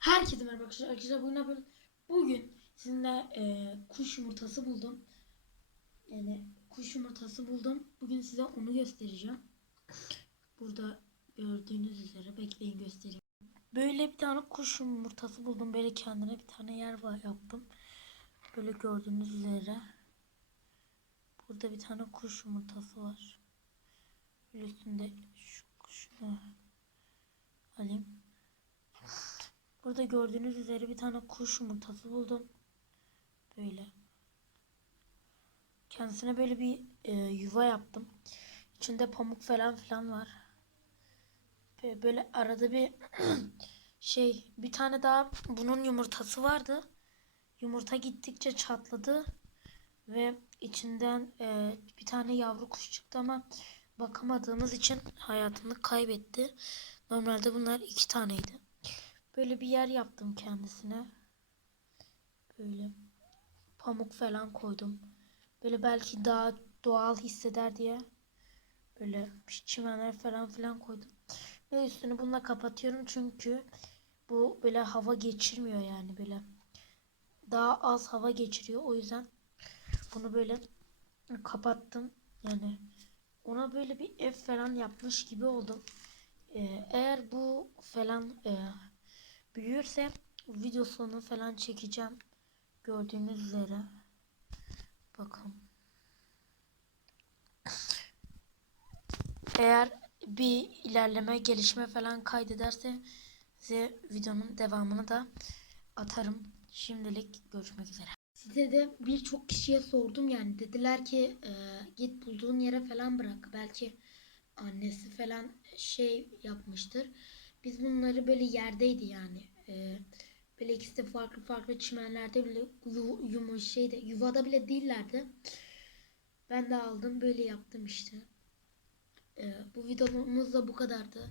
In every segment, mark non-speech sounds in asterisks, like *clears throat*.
Herkese merhaba arkadaşlar. Arkadaşlar bugün ne yapıyoruz? Bugün sizinle e, kuş yumurtası buldum. Yani kuş yumurtası buldum. Bugün size onu göstereceğim. Burada gördüğünüz üzere bekleyin göstereyim. Böyle bir tane kuş yumurtası buldum. Böyle kendine bir tane yer var yaptım. Böyle gördüğünüz üzere. Burada bir tane kuş yumurtası var. Üstünde şu Burada gördüğünüz üzere bir tane kuş yumurtası buldum. Böyle. Kendisine böyle bir e, yuva yaptım. İçinde pamuk falan filan var. Ve Böyle arada bir *clears throat* şey bir tane daha bunun yumurtası vardı. Yumurta gittikçe çatladı ve içinden e, bir tane yavru kuş çıktı ama bakamadığımız için hayatını kaybetti. Normalde bunlar iki taneydi. Böyle bir yer yaptım kendisine. Böyle pamuk falan koydum. Böyle belki daha doğal hisseder diye. Böyle çimenler falan filan koydum. Ve üstünü bununla kapatıyorum çünkü bu böyle hava geçirmiyor yani böyle. Daha az hava geçiriyor. O yüzden bunu böyle kapattım. Yani ona böyle bir ev falan yapmış gibi oldum. Ee, eğer bu falan e, büyürse videosunu falan çekeceğim. Gördüğünüz üzere. Bakın. Eğer bir ilerleme, gelişme falan kaydederse size videonun devamını da atarım. Şimdilik görüşmek üzere. Size de birçok kişiye sordum yani dediler ki e, git bulduğun yere falan bırak. Belki annesi falan şey yapmıştır. Biz bunları böyle yerdeydi yani. E, böyle ikisi de farklı farklı çimenlerde bile yu, yumu şeyde yuvada bile değillerdi. Ben de aldım böyle yaptım işte. E, bu videomuz da bu kadardı.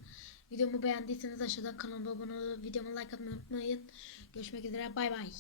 Videomu beğendiyseniz aşağıdan kanalıma abone olup videoma like atmayı unutmayın. Görüşmek üzere bay bay.